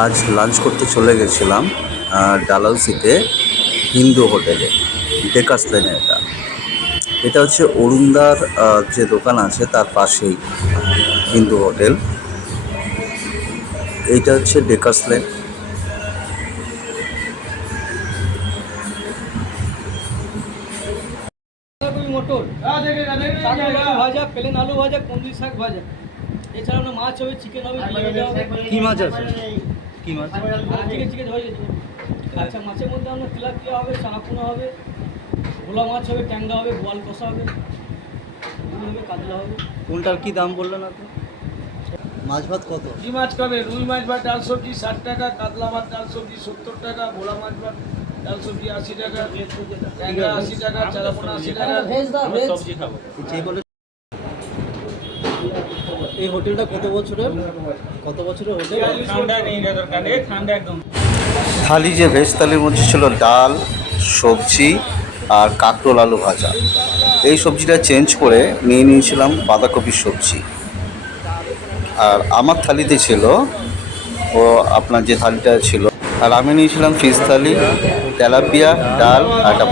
আজ লাঞ্চ করতে চলে গেছিলাম ডালহাউসিতে হিন্দু হোটেলে, ডেকার্স লেনে। এটা হচ্ছে অরুণদার যে দোকান আছে তার পাশেই হিন্দু হোটেল। এইটা হচ্ছে ডেকার্স লেন। মটর ভাজা, প্লেন আলু ভাজা, কুঁদরি শাক ভাজা, এছাড়া মাছ হবে, চিকেন হবে। কি মাছ আছে? কি মাছ? চিকেন হয়ে যাবে। আচ্ছা, মাছের মধ্যে আপনার তেলাপিয়া হবে, চানাপোনা হবে, ভোলা মাছ হবে, ট্যাংরা হবে, বোয়াল কষা হবে, কাতলা হবে। কোনটার কি দাম বললেন আপনি? মাছ ভাত কত? রুই মাছ খাবে, রুই মাছ ভাত ডাল সবজি 60 টাকা, কাতলা ভাত ডাল সবজি 70 টাকা, ভোলা মাছ ভাত ডাল সবজি 80 টাকা, ট্যাংরা 80 টাকা, চানাপোনা 80 টাকা। সবজি খাবো। এই হোটেলটা কত বছরের হোটেল? ঠান্ডা নেই দরকার, ঠান্ডা একদম। থালি যে ভেজ থালির মধ্যে ছিল ডাল, সবজি আর কাঁকরোল আলু ভাজা। এই সবজিটা চেঞ্জ করে নিয়ে নিয়েছিলাম বাঁধাকপির সবজি। আর আমার থালিতে ছিল আপনার যে থালিটা ছিল, আর আমি নিয়েছিলাম ফিশ থালি, তেলাপিয়া, ডাল আর একটা